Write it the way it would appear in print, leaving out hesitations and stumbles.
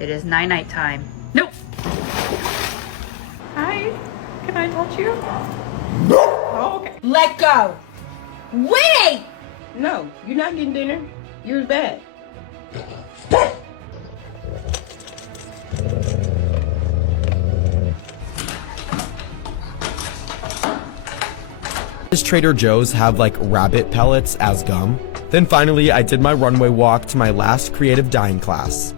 It is night time. Nope. Hi, can I touch you? Oh, okay. Let go. Wait! No, you're not getting dinner. You're bad. Does Trader Joe's have like rabbit pellets as gum? Then finally, I did my runway walk to my last creative dyeing class.